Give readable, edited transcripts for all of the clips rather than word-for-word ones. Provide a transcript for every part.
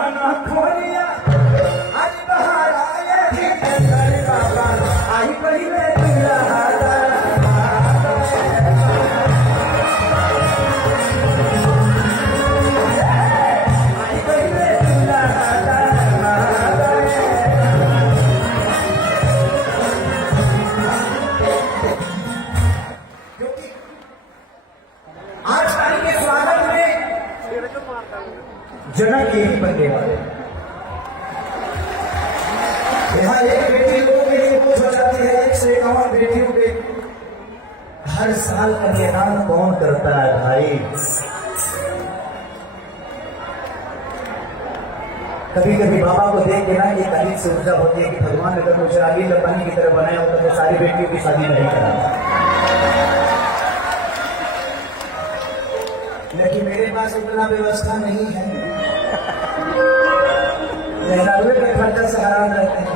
पाना खोलिया आज बाहर आए थे बाबा आई बड़ी में जनक यही बनने वाले। यहाँ एक बेटी लोगों के लिए कुछ हो जाती है, एक से और बेटियों के हर साल कन्यादान कौन करता है भाई? कभी कभी बाबा को देख के ना एक अजीब से ऊर्जा होती है कि भगवान अगर मुझे आगे लपानी की तरह बनाया होता तो सारी बेटियों की शादी नहीं करा, लेकिन मेरे पास इतना व्यवस्था नहीं है। मेहरारू के खर्चा से हैरान रहते हैं।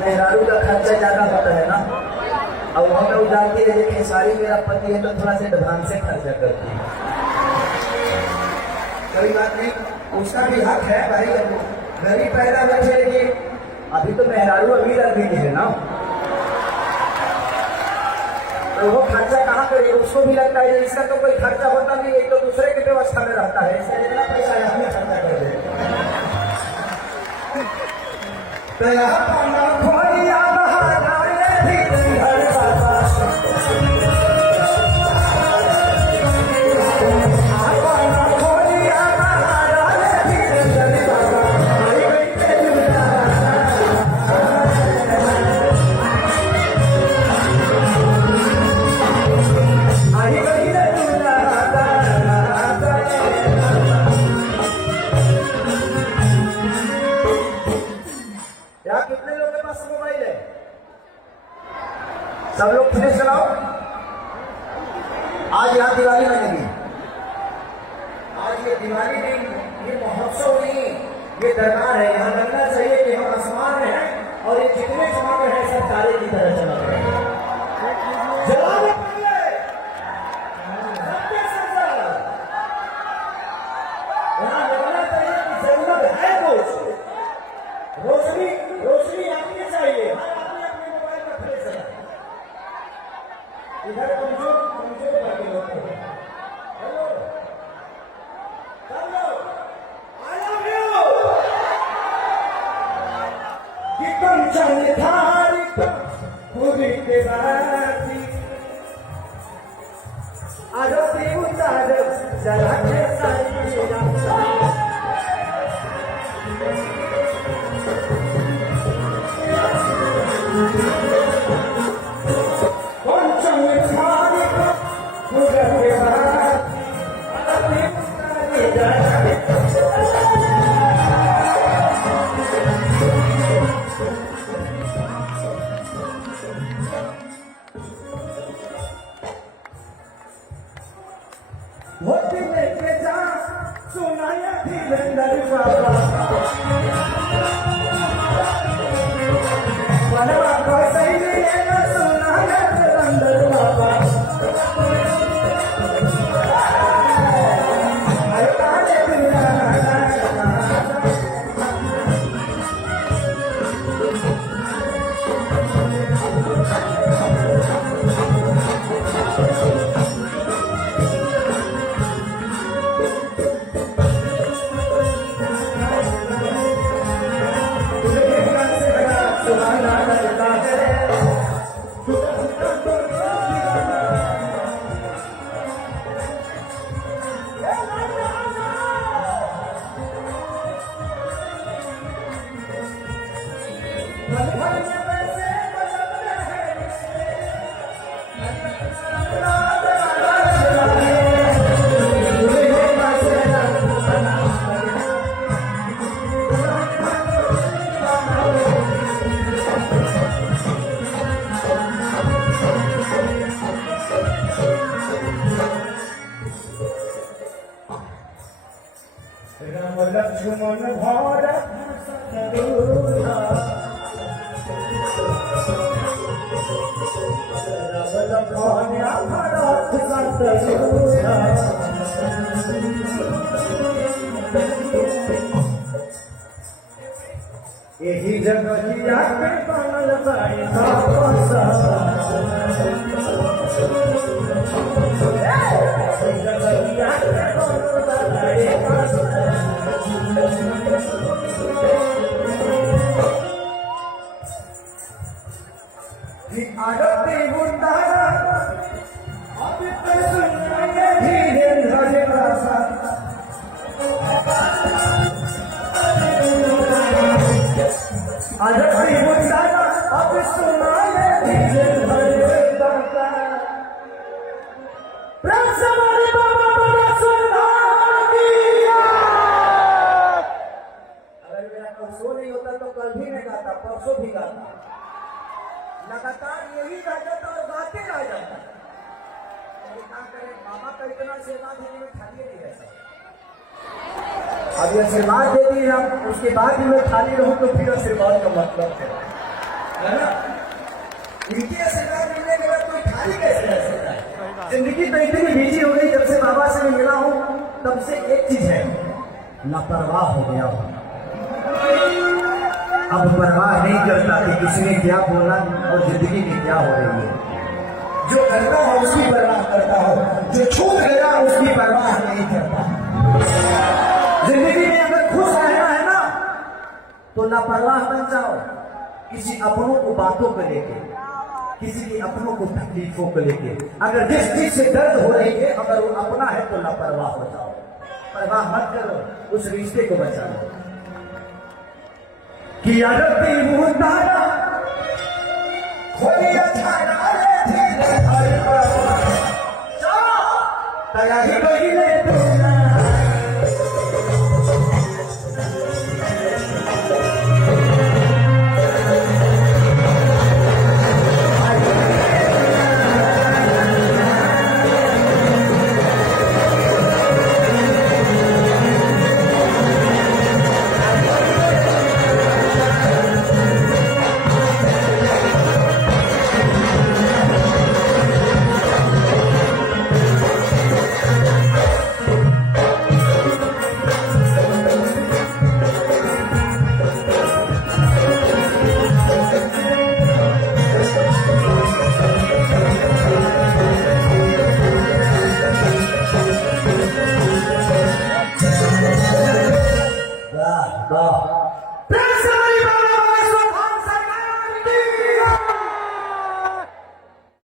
मेहरारू का खर्चा ज्यादा होता है ना, अब वहां पे उजाड़ती है, लेकिन सारी मेरा पति है तो थोड़ा सा एडवांस से खर्चा करती है। कोई बात नहीं, उसका भी हक है भाई, गरीब पैदा बचे, लेकिन अभी तो मेहरारू अमीर आदमी है ना, तो वो खर्चा कहाँ करेगा? उसको भी लगता है इसका तो कोई खर्चा होता नहीं, एक तो दूसरे की व्यवस्था में रहता है, इसका जितना पैसा है हमें खर्चा कर दे। कितने लोगों के पास मोबाइल है? सब लोग फिर चलाओ। आज यहाँ दिवाली लगेगी, आज ये दिवाली नहीं, ये महोत्सव नहीं, ये दरबार है। यहाँ लगना चाहिए कि हम आसमान में हैं और ये जितने समाज हैं सब तारे की तरह चला रहे हैं। जलाने पड़े यहाँ लगना चाहिए कि जरूरत है कुछ रोशनी, रोशनी आनी चाहिए। अपने अपने मोबाइल में खड़े चला, इधर कमजोर कमजोर करके लोग hello hello I love you कि तुम चल धारी पूरी के बाती आरोपी उतार जरा के सारी होती लेके जा सुनाया धीरेन्द्र बाबा बनवा को सही है ना सुनाया धीरेन्द्र बाबा लक्ष्मण भारत भरत यही जगहिया पे बनल बाड़ी सापसा यही जगहिया पे बनल बाड़ी सापसा ये आरती उतारा अब तक सुनाए धीरे धीरे रासा आरती उतारा अब सुनाए धीरे धीरे रासा रसवारी बाबा बड़ा सुनार दिया। अगर मेरा कल सो नहीं होता तो कल भी नहीं गाता, परसों भी गाता, लगातार यही रह जाता और गाते रह जाता। काम करें, मामा का इतना आशीर्वाद देने में खाली नहीं रहता। अब ये आशीर्वाद दे दी हम, उसके बाद भी मैं खाली रहूं तो फिर आशीर्वाद का मतलब है ना। इनके आशीर्वाद मिलने के बाद कोई खाली कैसे रह सकता है। जिंदगी तो इतनी बिजी हो गई, जब से बाबा से मैं मिला हूं तब से एक चीज है, लापरवाह हो गया हूं। अब परवाह नहीं करता कि किसी ने क्या बोला और जिंदगी में क्या हो रही है। जो करता है उसकी परवाह करता हो, जो छूट गया उसकी परवाह नहीं करता। जिंदगी में अगर खुश रहना है ना तो लापरवाह बन जाओ, किसी अपनों को बातों को लेके, किसी के अपनों को तकलीफों को लेके। अगर जिस चीज से दर्द हो रही है अगर वो अपना है तो लापरवाह हो जाओ। परवाह मत करो, उस रिश्ते को बचा लो। कि आरती उतारा खोलिया छाना ले धीरे धीरे चलो तैयारी कइले तोना वाह वाह।